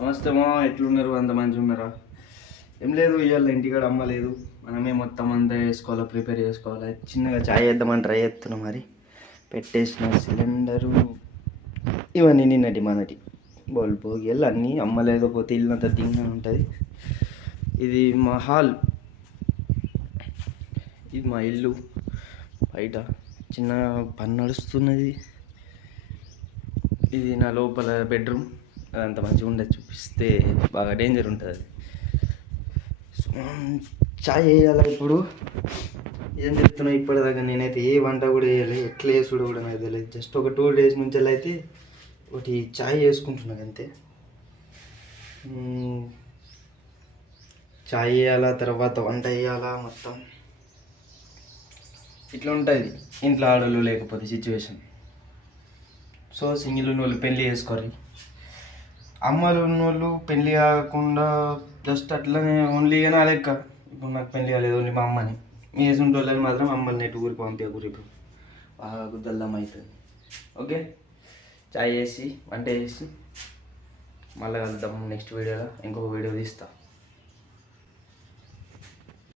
నమస్తే మా, ఎట్లున్నారు? అంత మంచిగా ఉన్నారా? ఏం లేదు, ఇవాళ ఇంటికాడ అమ్మ లేదు, మనమే మొత్తం అంతా వేసుకోవాలి, ప్రిపేర్ చేసుకోవాలి. చిన్నగా చాయ్ వేద్దామని ట్రై చేస్తున్నాం. మరి పెట్టేసిన సిలిండరు ఇవన్నీ నిన్నటి మనటి బోల్ భోగిలు అన్నీ అమ్మ లేకపోతే ఇల్లు అంతా దీనిగా ఉంటుంది. ఇది మా హాల్, ఇది మా ఇల్లు. బయట చిన్న పని నడుస్తున్నది. ఇది నా లోపల బెడ్రూమ్. అదంత మంచిగా ఉండదు, చూపిస్తే బాగా డేంజర్ ఉంటుంది అది. సో చాయ్ వేయాలి ఇప్పుడు. ఏం చెప్తున్నా, ఇప్పటిదాకా నేనైతే ఏ వంట కూడా వేయలేదు, ఎట్లా వేసుడు కూడా నాకు తెలియదు. జస్ట్ ఒక 2 days నుంచి అయితే ఒకటి చాయ్ చేసుకుంటున్నాను అంతే. చాయ్ వేయాలా, తర్వాత వంట వేయాలా, మొత్తం ఇట్లా ఉంటుంది ఇంట్లో ఆడోళ్ళు లేకపోతే సిచ్యువేషన్. సో సింగిల్ ఉన్నోళ్ళు పెళ్ళి చేసుకోరు, అమ్మలు ఉన్నోళ్ళు పెళ్ళి కాకుండా జస్ట్ అట్లనే ఓన్లీ నా లెక్క. ఇప్పుడు నాకు పెళ్ళి కాలేదు, ఓన్లీ మా అమ్మని. మీ వేసుంటే వాళ్ళని మాత్రం అమ్మల్ని నెట్టు ఊరికి పంపించకూరు. ఇప్పుడు బాగా గుద్దల్దం అవుతుంది. ఓకే, చాయ్ వేసి వంట చేసి మళ్ళీ కలుద్దాం నెక్స్ట్ వీడియోలో. ఇంకొక వీడియో తీస్తా.